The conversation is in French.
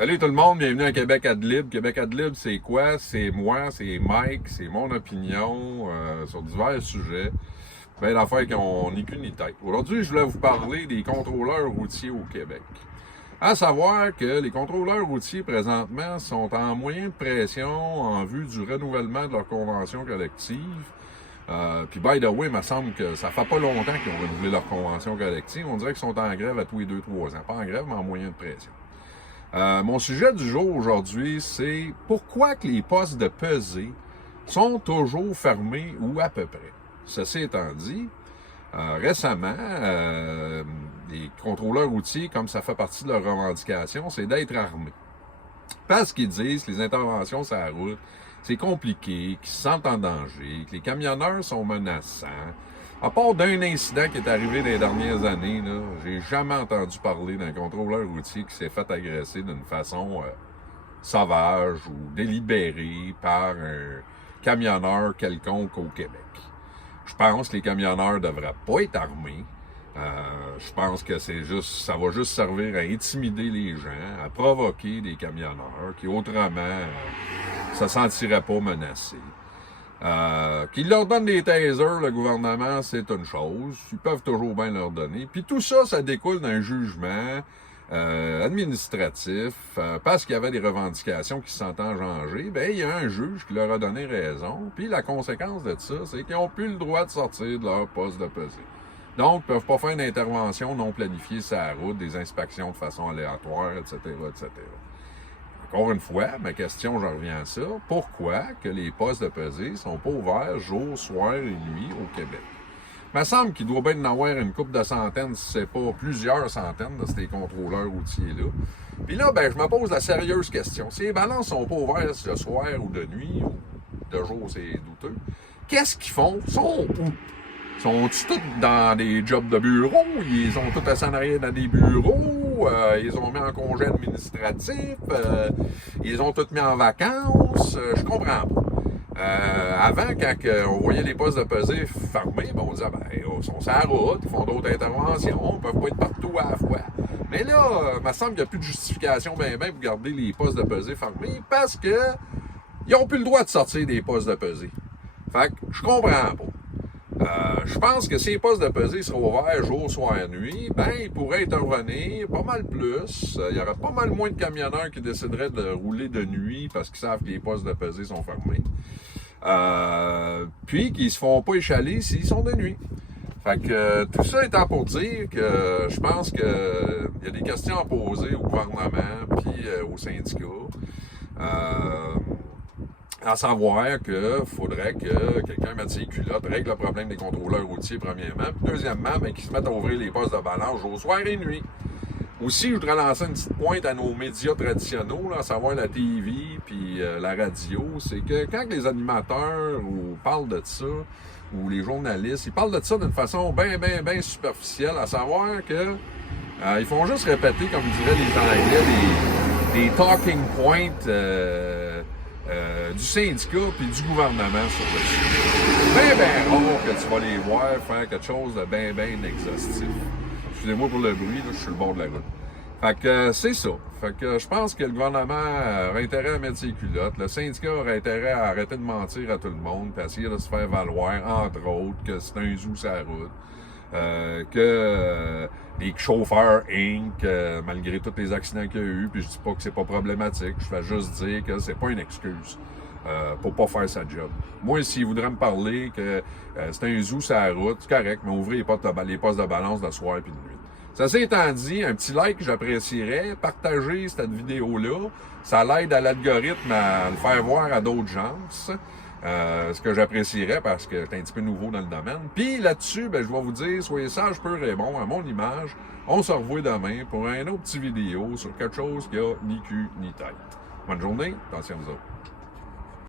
Salut tout le monde, bienvenue à Québec Adlib. Québec Adlib, c'est quoi? C'est moi, c'est Mike, c'est mon opinion sur divers sujets. Ben d'affaires qui ont ni queue ni tête. Aujourd'hui, je voulais vous parler des contrôleurs routiers au Québec. À savoir que les contrôleurs routiers, présentement, sont en moyen de pression en vue du renouvellement de leur convention collective. Puis, by the way, il me semble que ça fait pas longtemps qu'ils ont renouvelé leur convention collective. On dirait qu'ils sont en grève à tous les 2-3 ans. Pas en grève, mais en moyen de pression. Mon sujet du jour aujourd'hui, c'est pourquoi que les postes de pesée sont toujours fermés ou à peu près. Ceci étant dit, récemment, les contrôleurs routiers, comme ça fait partie de leur revendication, c'est d'être armés. Parce qu'ils disent que les interventions sur la route, c'est compliqué, qu'ils se sentent en danger, que les camionneurs sont menaçants. À part d'un incident qui est arrivé dans les dernières années, là, j'ai jamais entendu parler d'un contrôleur routier qui s'est fait agresser d'une façon sauvage ou délibérée par un camionneur quelconque au Québec. Je pense que les camionneurs devraient pas être armés. Je pense que ça va juste servir à intimider les gens, à provoquer des camionneurs qui autrement se sentiraient pas menacés. Qu'ils leur donnent des tasers, le gouvernement, c'est une chose. Ils peuvent toujours bien leur donner. Puis tout ça, ça découle d'un jugement administratif. Parce qu'il y avait des revendications qui se sont engendrées, ben il y a un juge qui leur a donné raison. Puis la conséquence de ça, c'est qu'ils n'ont plus le droit de sortir de leur poste de pesée. Donc, ils ne peuvent pas faire une intervention non planifiée sur la route, des inspections de façon aléatoire, etc., etc. Encore une fois, ma question, je reviens à ça. Pourquoi que les postes de pesée sont pas ouverts jour, soir et nuit au Québec? Il me semble qu'il doit bien y en avoir une couple de centaines, si c'est pas plusieurs centaines de ces contrôleurs routiers-là. Puis là, ben, je me pose la sérieuse question. Si les balances sont pas ouvertes de soir ou de nuit, ou de jour, c'est douteux, qu'est-ce qu'ils font? Ils sont où? Sont-ils tous dans des jobs de bureau? Ils sont tous assis en arrière dans des bureaux? Ils ont mis en congé administratif? Ils ont tous mis en vacances? Je comprends pas. Avant, quand on voyait les postes de pesée fermés, ben on disait, ben, ils sont sur la route, ils font d'autres interventions, ils peuvent pas être partout à la fois. Mais là, il me semble qu'il n'y a plus de justification ben pour garder les postes de pesée fermés parce que ils n'ont plus le droit de sortir des postes de pesée. Fait que je comprends pas. Je pense que si les postes de pesée seraient ouverts jour, soir, nuit, ben, ils pourraient intervenir pas mal plus. Il y aurait pas mal moins de camionneurs qui décideraient de rouler de nuit parce qu'ils savent que les postes de pesée sont fermés. Puis qu'ils se font pas échaler s'ils sont de nuit. Fait que tout ça étant pour dire que je pense que il y a des questions à poser au gouvernement puis aux syndicats. À savoir qu'il faudrait que quelqu'un mette ses culottes, règle le problème des contrôleurs routiers, premièrement. Puis deuxièmement, ben, qu'ils se mettent à ouvrir les postes de balance jour, soir et nuit. Aussi, je voudrais lancer une petite pointe à nos médias traditionnels, là, à savoir la TV puis la radio. C'est que quand les animateurs parlent de ça, ou les journalistes, ils parlent de ça d'une façon bien superficielle, à savoir que ils font juste répéter, comme diraient les Anglais, des talking points du syndicat puis du gouvernement sur le sujet. Ben rare que tu vas les voir faire quelque chose de bien exhaustif. Excusez-moi pour le bruit, là, je suis sur le bord de la route. Fait que c'est ça. Fait que je pense que le gouvernement aurait intérêt à mettre ses culottes. Le syndicat aurait intérêt à arrêter de mentir à tout le monde et essayer de se faire valoir, entre autres, que c'est un zoo sur la route. Que les chauffeurs Inc., malgré tous les accidents qu'il y a eu, puis je dis pas que c'est pas problématique, je fais juste dire que c'est pas une excuse pour pas faire sa job. Moi, s'ils voudraient me parler que c'est un zoo sur la route, c'est correct, mais ouvrez les postes de balance de soir et de nuit. Ceci étant dit, un petit like, j'apprécierais. Partagez cette vidéo-là. Ça l'aide à l'algorithme à le faire voir à d'autres gens. Ce que j'apprécierais parce que c'est un petit peu nouveau dans le domaine. Puis là-dessus, ben, je vais vous dire, soyez sage, peu Raymond, à mon image. On se revoit demain pour un autre petit vidéo sur quelque chose qui a ni cul ni tête. Bonne journée, attention à vous autres.